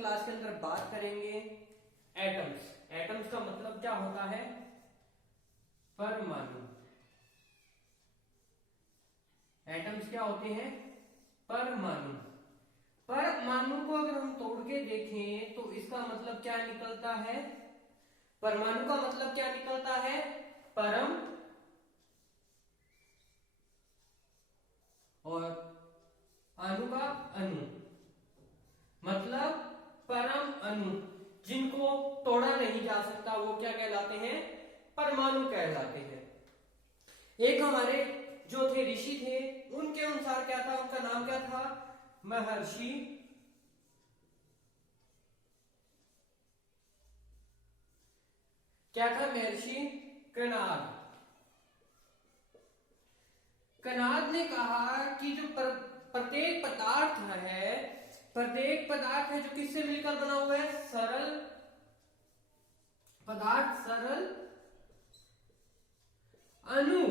Class के अंदर बात करेंगे एटम्स। एटम्स का मतलब क्या होता है? परमाणु। एटम्स क्या होते हैं? परमाणु। परमाणु को अगर हम तोड़ के देखें तो इसका मतलब क्या निकलता है? परमाणु का मतलब क्या निकलता है? परम और अणु का अणु, मतलब परम अणु जिनको तोड़ा नहीं जा सकता वो क्या कहलाते हैं? परमाणु कहलाते हैं। एक हमारे जो थे ऋषि थे, उनके अनुसार क्या था? उनका नाम क्या था? महर्षि क्या था? महर्षि कणाद। कणाद ने कहा कि जो प्रत्येक पदार्थ है, प्रत्येक पदार्थ है जो किससे मिलकर बना हुआ है? सरल पदार्थ, सरल अणु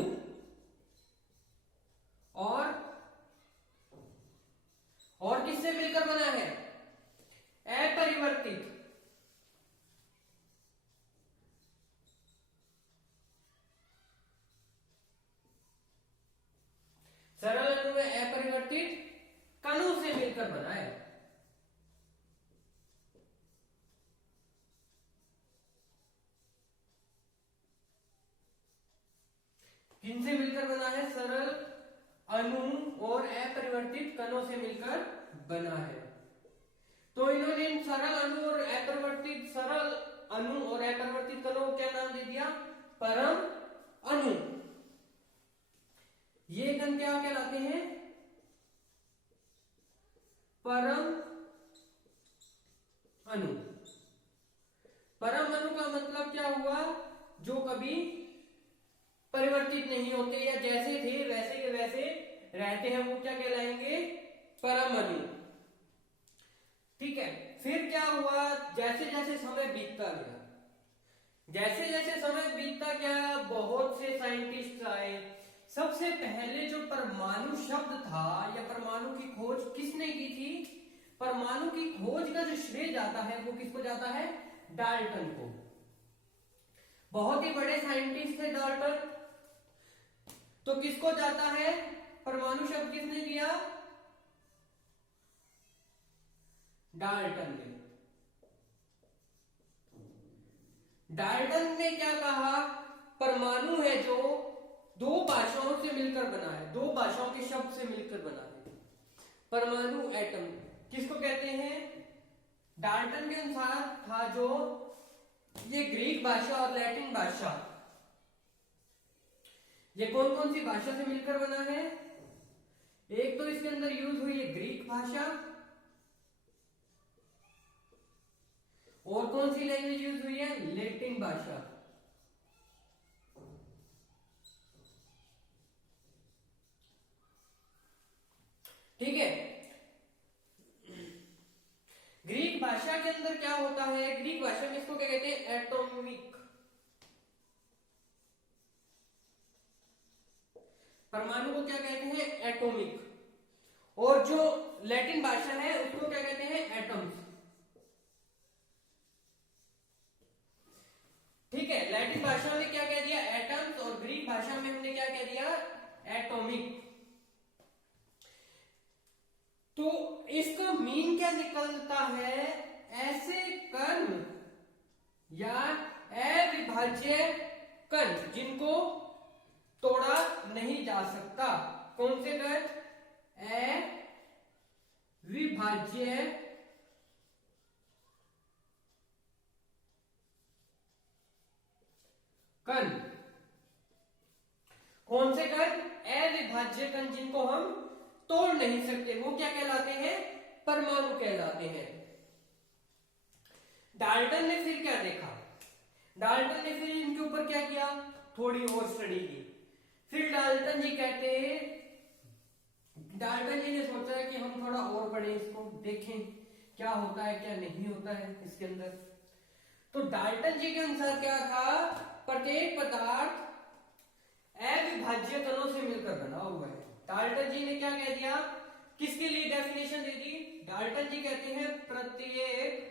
और किससे मिलकर बना है? अपरिवर्तित। सरल अणु में अपरिवर्तित कणों से मिलकर बना है। किनसे मिलकर बना है? सरल अणु और अपरिवर्तित कणों से मिलकर बना है। तो इन्होंने इन सरल अणु और अपरिवर्तित कणों को क्या नाम दे दिया? परम अणु। ये कण क्या कहलाते हैं? परम अणु। परम अणु का मतलब क्या हुआ? जो कभी परिवर्तित नहीं होते या जैसे थे वैसे के वैसे रहते हैं, वो क्या कहलाएंगे? परम अणु। ठीक है। फिर क्या हुआ? जैसे जैसे समय बीतता गया, जैसे जैसे समय बीतता गया, बहुत से साइंटिस्ट आए। सबसे पहले जो परमाणु शब्द था या परमाणु की खोज किसने की थी? परमाणु की खोज का जो श्रेय जाता है वो किसको जाता है? डाल्टन को। बहुत ही बड़े साइंटिस्ट थे डाल्टन। तो किसको जाता है? परमाणु शब्द किसने दिया? डाल्टन ने। डाल्टन ने क्या कहा? परमाणु है जो दो भाषाओं से मिलकर बना है, दो भाषाओं के शब्द से मिलकर बना है। परमाणु, एटम किसको कहते हैं? डाल्टन के अनुसार था जो ये ग्रीक भाषा और लैटिन भाषा, ये कौन कौन सी भाषा से मिलकर बना है? एक तो इसके अंदर यूज हुई है ग्रीक भाषा, और कौन सी लैंग्वेज यूज हुई है? लैटिन भाषा। ठीक है। ग्रीक भाषा के अंदर क्या होता है? ग्रीक भाषा में इसको क्या कहते हैं? एटॉमिक। परमाणु को क्या कहते हैं? एटॉमिक। और जो लैटिन भाषा है उसको क्या कहते हैं? एटम्स। ठीक है। लैटिन भाषा में क्या कह दिया? एटम्स। और ग्रीक भाषा में हमने क्या कह दिया? एटॉमिक। तो इसका मीन क्या निकलता है? ऐसे कण या अविभाज्य कण जिनको तोड़ा नहीं जा सकता। कौन से कण? अविभाज्य कण। कौन से कण? अविभाज्य कण जिनको हम तोड़ नहीं सकते, वो क्या कहलाते हैं? परमाणु कहलाते हैं। डाल्टन ने फिर क्या देखा? डाल्टन ने फिर इनके ऊपर क्या किया? थोड़ी और स्टडी की। फिर डाल्टन जी कहते हैं, डाल्टन जी ने सोचा कि हम थोड़ा और पढ़ें, इसको देखें क्या होता है क्या नहीं होता है इसके अंदर। तो डाल्टन जी के अनुसार क्या था? प्रत्येक पदार्थ अविभाज्य कणों से मिलकर बना हुआ है। डाल्टन जी ने क्या कह दिया? किसके लिए डेफिनेशन दे दी? डाल्टन डाल्टन जी कहते हैं प्रत्येक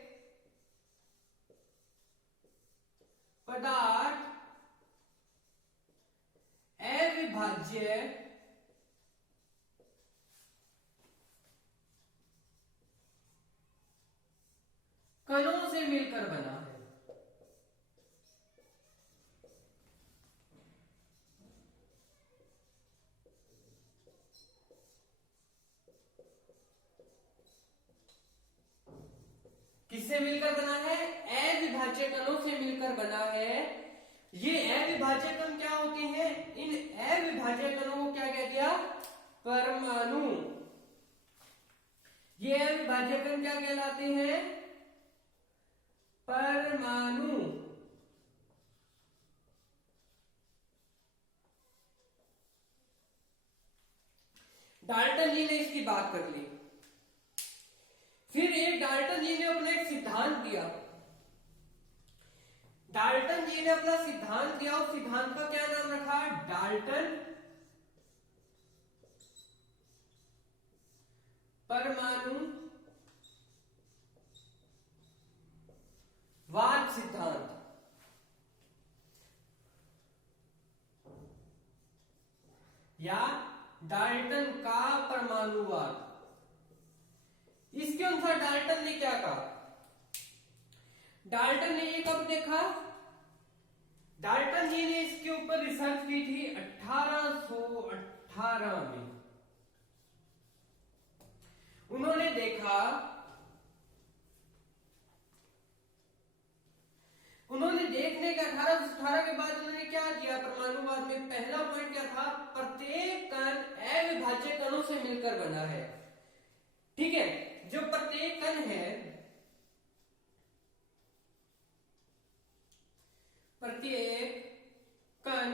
पदार्थ अविभाज्य कणों से मिलकर बना है। किससे मिलकर बना है? अविभाज्य कणों से मिलकर बना है। ये अविभाज्य कण क्या होते हैं? इन अविभाज्य कणों को क्या कह दिया? परमाणु। ये अविभाज्य कण क्या कहलाते हैं? परमाणु। डाल्टन जी ने इसकी बात कर ली। फिर एक डाल्टन जी ने अपना एक सिद्धांत दिया। डाल्टन जी ने अपना सिद्धांत दिया और सिद्धांत का क्या नाम रखा? डाल्टन परमाणु वाद सिद्धांत। या डाल्टन का परमाणुवाद। इसके अनुसार डाल्टन ने क्या कहा? डाल्टन ने ये कब देखा? डाल्टन जी ने इसके ऊपर रिसर्च की थी 1818 में। उन्होंने देखा, उन्होंने देखने के 1818 के बाद उन्होंने क्या किया? परमाणुवाद में पहला पॉइंट क्या था? प्रत्येक कण अविभाज्य कणों से मिलकर बना है। ठीक है, जो प्रत्येक कण है, प्रत्येक कण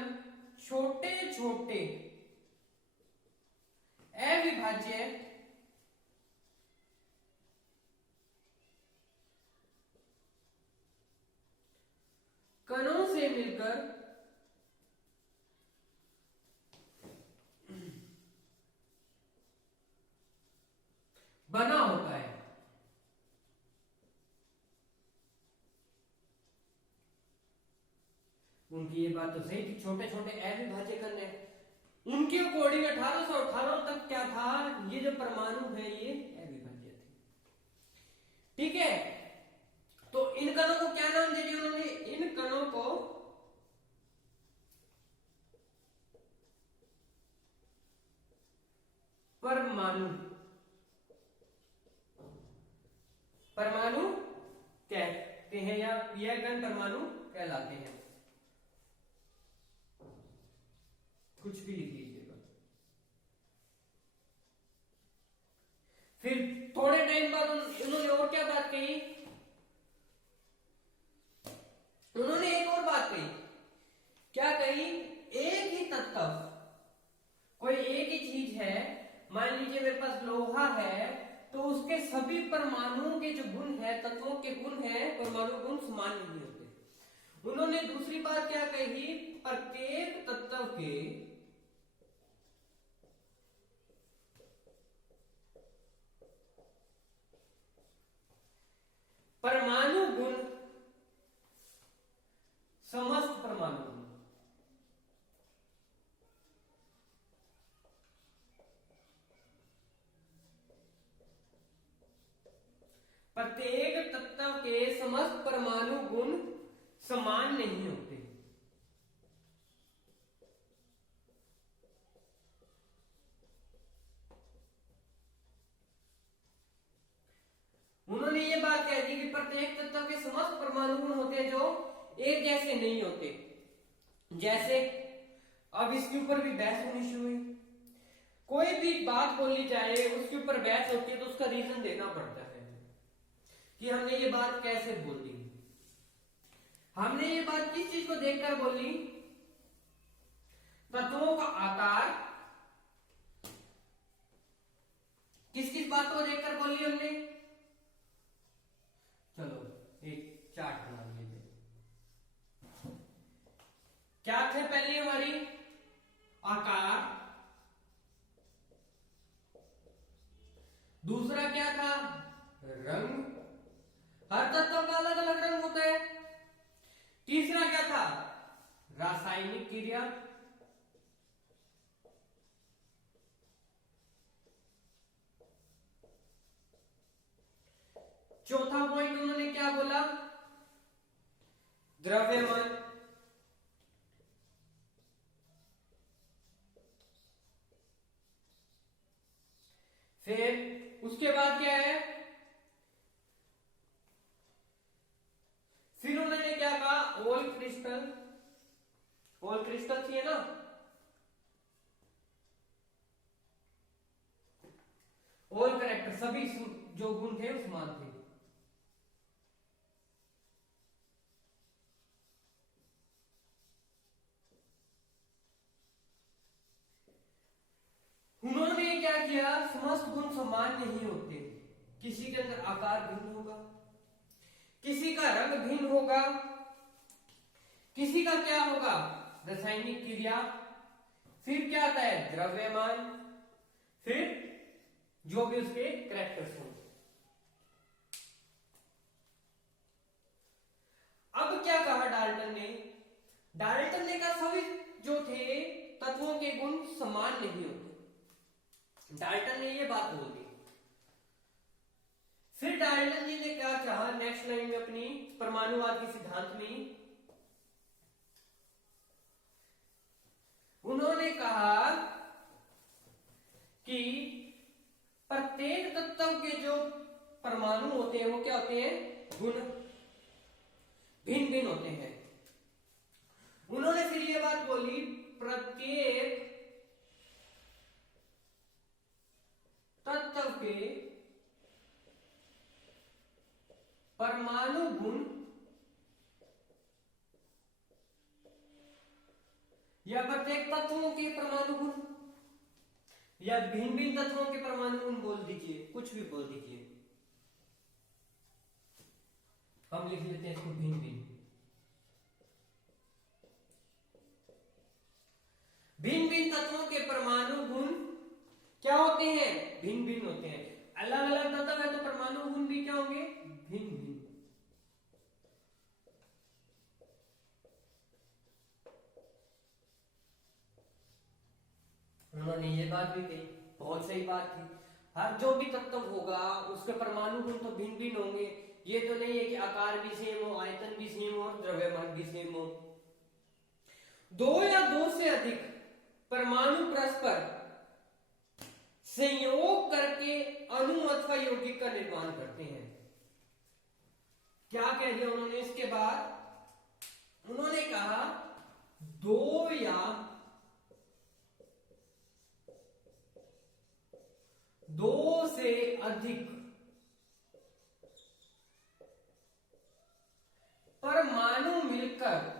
छोटे छोटे अविभाज्य कणों से मिलकर बना होता है। उनकी ये बात तो सही थी, छोटे छोटे अविभाज्य कण है। उनके अकॉर्डिंग 1818 तक क्या था? ये जो परमाणु है ये अविभाज्य थे। ठीक है, तो इन कणों को क्या नाम दे दिया उन्होंने? इन कणों को परमाणु, परमाणु कहते हैं, या यह कण परमाणु कहलाते हैं। कुछ भी लिख लीजिएगा। फिर थोड़े टाइम बाद उन्होंने और क्या बात कही? उन्होंने एक और बात कही। क्या कही? एक ही तत्व, कोई एक ही चीज है, मान लीजिए मेरे पास लोहा है, तो उसके सभी परमाणुओं के जो गुण है, तत्वों के गुण है, परमाणु गुण समान नहीं होते। उन्होंने दूसरी बात क्या कही? प्रत्येक तत्व के परमाणु गुण समस्त परमाणु गुण। प्रत्येक तत्व के समस्त परमाणु गुण समान नहीं होते। उन्होंने ये बात कह दी कि प्रत्येक तत्व के समस्त परमाणु गुण होते हैं जो एक जैसे नहीं होते। जैसे अब इसके ऊपर भी बहस होनी शुरू हुई। कोई भी बात बोली जाए, उसके ऊपर बहस होती है तो उसका रीजन देना पड़ता है कि हमने ये बात कैसे बोली, हमने ये बात किस चीज को देखकर बोली? तत्वों का आकार। किस किस बात को देखकर बोली हमने? चलो एक चार्ट बना लीजिए। क्या थे पहले हमारी? आकार। दूसरा क्या था? हर तत्व का अलग अलग रंग होता है। तीसरा क्या था? रासायनिक क्रिया। चौथा पॉइंट उन्होंने क्या बोला? द्रव्यमान। फिर उसके बाद क्या है? फिर उन्होंने क्या कहा? Oil crystal. ऑयल क्रिस्टल थी ना, ऑल करेक्टर, सभी जो गुण थे वो समान थे। उन्होंने क्या किया? समस्त गुण समान नहीं होते, किसी के अंदर आकार भिन्न होगा, किसी का रंग भिन्न होगा, किसी का क्या होगा? रासायनिक क्रिया। फिर क्या आता है? द्रव्यमान। फिर जो भी उसके कैरेक्टर्स होंगे। अब क्या कहा डाल्टन ने? डाल्टन ने कहा सभी जो थे तत्वों के गुण समान नहीं होते। डाल्टन ने ये बात बोल दी। फिर डाल्टन जी ने क्या कहा नेक्स्ट लाइन में अपनी परमाणुवाद के सिद्धांत में? उन्होंने कहा कि प्रत्येक तत्व के जो परमाणु होते हैं वो क्या होते हैं? गुण भिन्न भिन्न होते हैं। उन्होंने फिर ये बात बोली, प्रत्येक तत्व के परमाणु गुण या प्रत्येक तत्वों के परमाणु गुण या भिन्न भिन्न तत्वों के परमाणु गुण बोल दीजिए, कुछ भी बोल दीजिए, हम लिख लेते हैं इसको भिन्न भिन्न। भिन्न भिन्न तत्वों के परमाणु गुण क्या होते हैं? भिन्न भिन्न होते हैं। अलग अलग तत्व है तो परमाणु गुण भी क्या होंगे? भिन्न भिन्न। उन्होंने ये बात भी कही, बहुत सही बात थी। हर जो भी तत्व होगा उसके परमाणु गुण तो भिन्न भिन्न होंगे। ये तो नहीं है कि आकार भी सेम हो, आयतन भी सेम हो और द्रव्यमान भी सेम हो। दो या दो से अधिक परमाणु परस्पर संयोग करके अणु अथवा यौगिक का निर्माण करते हैं। क्या कह दिया उन्होंने इसके बाद? उन्होंने कहा दो या दो से अधिक परमाणु मिलकर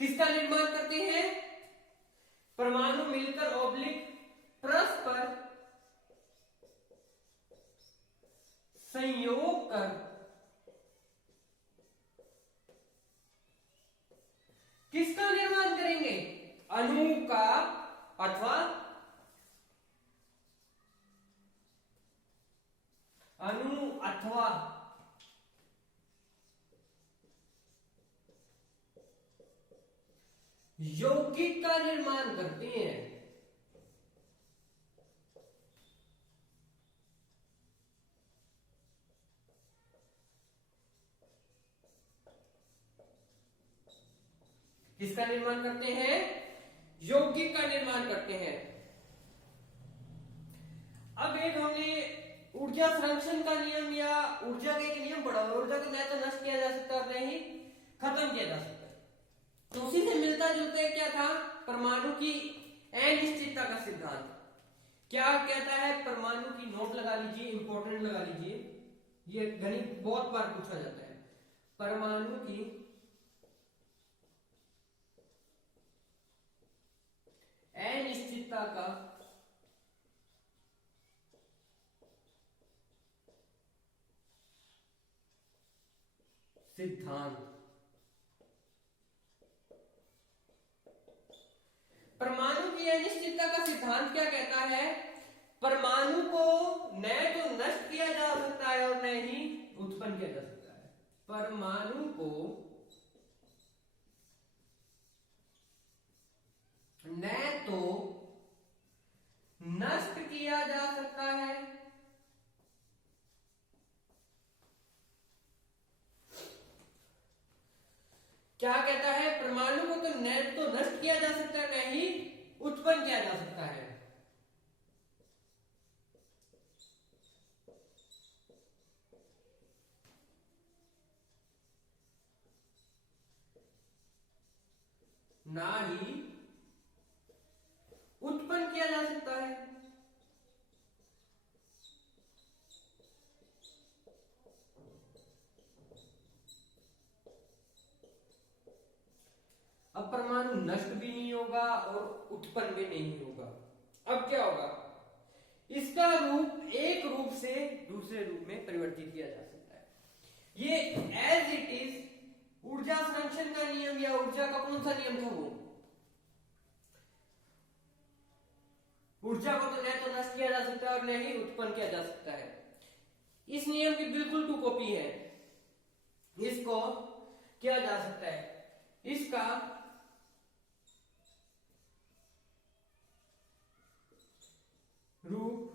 किसका निर्माण करते हैं? परमाणु मिलकर ऑब्लिक परस्पर संयोग कर किसका निर्माण करेंगे? अणु का अथवा यौगिक का निर्माण करते हैं। किसका निर्माण करते हैं? यौगिक का निर्माण करते हैं। अब एक हमने ऊर्जा संरक्षण का नियम या ऊर्जा का एक नियम पढ़ा हुआ। ऊर्जा को न तो नष्ट किया जा सकता और न ही खत्म किया जा सकता। तो उसी से मिलता जुलता क्या था? परमाणु की अनिश्चितता का सिद्धांत। क्या कहता है? परमाणु की नोट लगा लीजिए, इंपॉर्टेंट लगा लीजिए, ये गणित बहुत बार पूछा जाता है। परमाणु की अनिश्चितता का सिद्धांत। परमाणु की अनिश्चितता परिवर्तनीयता का सिद्धांत क्या कहता है? परमाणु को न तो नष्ट किया जा सकता है और न ही उत्पन्न किया जा सकता है। परमाणु को न तो नष्ट किया जा सकता है क्या कहता है? परमाणु को तो न तो नष्ट किया जा सकता है न ही उत्पन्न किया जा सकता है। ना ही उत्पन्न किया जा सकता है। अब परमाणु नष्ट भी नहीं होगा और उत्पन्न भी नहीं होगा। अब क्या होगा? इसका रूप एक रूप से दूसरे रूप में परिवर्तित किया जा सकता है। ये एज इट इज ऊर्जा संरक्षण का नियम या ऊर्जा का कौन सा नियम था? वो ऊर्जा को तो न तो नष्ट किया जा सकता है और न ही उत्पन्न किया जा सकता है। इस नियम की बिल्कुल टू कॉपी है। इसको किया जा सकता है, इसका रूप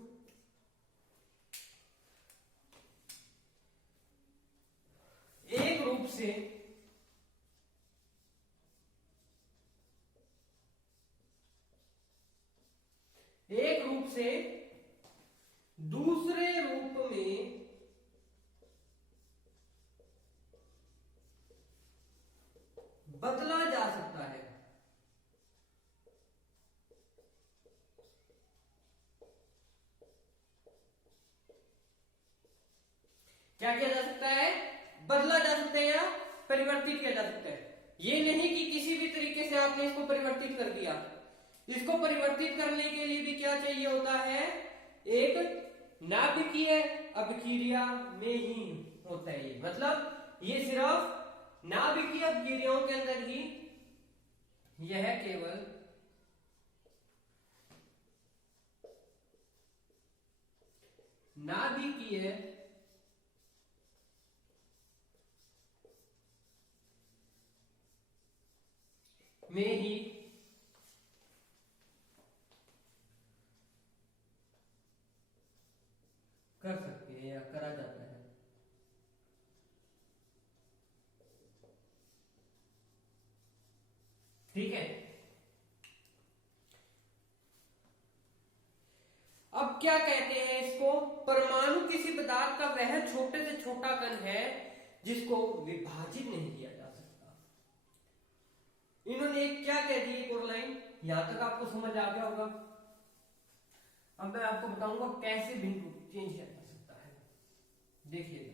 एक रूप से दूसरे रूप में बदला जा सकता है। क्या किया जा सकता है? बदला जा सकता है या परिवर्तित किया जा सकता है। ये नहीं कि किसी भी तरीके से आपने इसको परिवर्तित कर दिया। इसको परिवर्तित करने के लिए भी क्या चाहिए होता है? एक नाभिकीय अभिक्रिया में ही होता है ये। मतलब ये सिर्फ नाभिकीय अभिक्रियाओं के अंदर ही यह केवल नाभिकीय में ही कर सकते हैं या करा जाता है। ठीक है। अब क्या कहते हैं इसको? परमाणु किसी पदार्थ का वह छोटे से छोटा कण है जिसको विभाजित नहीं किया जा सकता। इन्होंने क्या कह दी? एक और लाइन यहां तक आपको समझ आ गया होगा। अब मैं आपको बताऊंगा कैसे बिंदु चेंज किया जा सकता है। देखिएगा,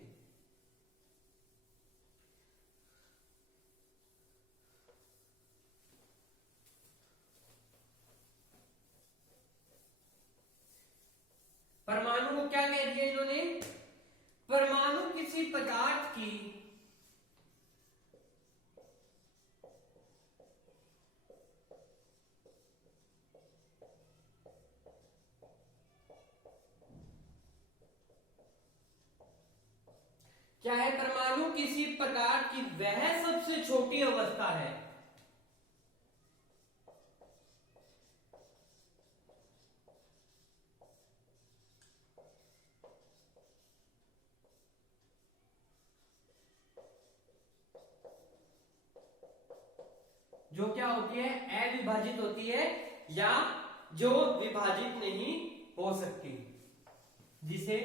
परमाणु को क्या कह दिया इन्होंने? परमाणु किसी पदार्थ की क्या है? परमाणु किसी पदार्थ की वह सबसे छोटी अवस्था है जो क्या होती है? अविभाजित होती है या जो विभाजित नहीं हो सकती, जिसे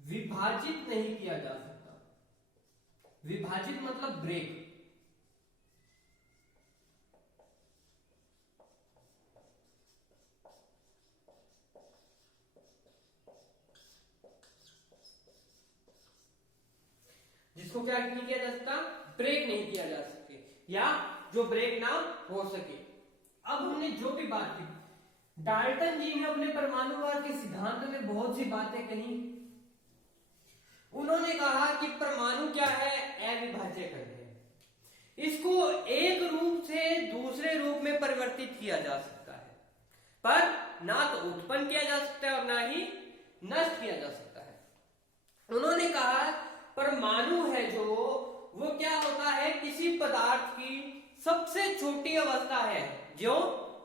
विभाजित नहीं किया जा सकता। विभाजित मतलब ब्रेक। जिसको क्या नहीं किया जा सकता? ब्रेक नहीं किया जा सकते या जो ब्रेक ना हो सके। अब हमने जो भी बात की, डाल्टन जी ने अपने परमाणुवाद के सिद्धांत में बहुत सी बातें कही। उन्होंने कहा कि परमाणु क्या है? अविभाज्य कण है। इसको एक रूप से दूसरे रूप में परिवर्तित किया जा सकता है, पर ना तो उत्पन्न किया जा सकता है और ना ही नष्ट किया जा सकता है। उन्होंने कहा परमाणु है जो, वो क्या होता है, किसी पदार्थ की सबसे छोटी अवस्था है जो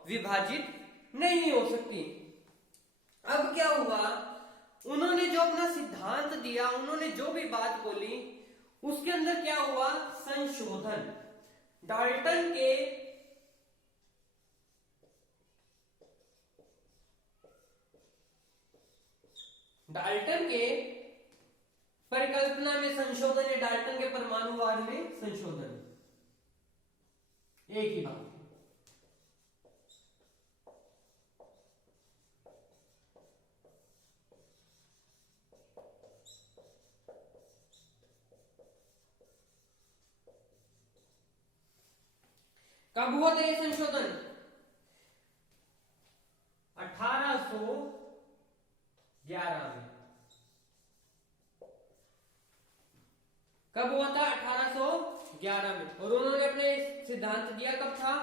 विभाजित नहीं हो सकती। अब क्या हुआ, उन्होंने जो अपना सिद्धांत दिया, उन्होंने जो भी बात बोली, उसके अंदर क्या हुआ, संशोधन। डाल्टन के परिकल्पना में संशोधन या डाल्टन के परमाणुवाद में संशोधन, एक ही बात। कब हुआ था ये संशोधन? 1811 में। कब हुआ था? 1811 में। और उन्होंने अपने सिद्धांत दिया कब था?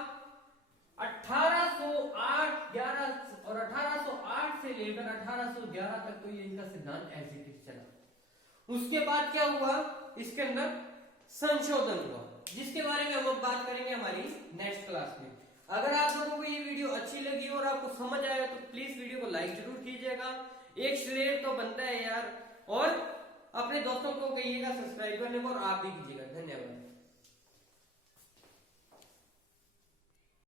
1808, 11 और 1808 से लेकर 1811 तक तो ये इनका सिद्धांत ऐसे ही चला। उसके बाद क्या हुआ, इसके अंदर संशोधन हुआ, जिसके बारे में हम अब बात करेंगे हमारी नेक्स्ट क्लास में। अगर आप लोगों को ये वीडियो अच्छी लगी और आपको समझ आया तो प्लीज वीडियो को लाइक जरूर कीजिएगा, एक शेयर तो बनता है यार, और अपने दोस्तों को कहिएगा सब्सक्राइब करने को, और आप भी कीजिएगा। धन्यवाद।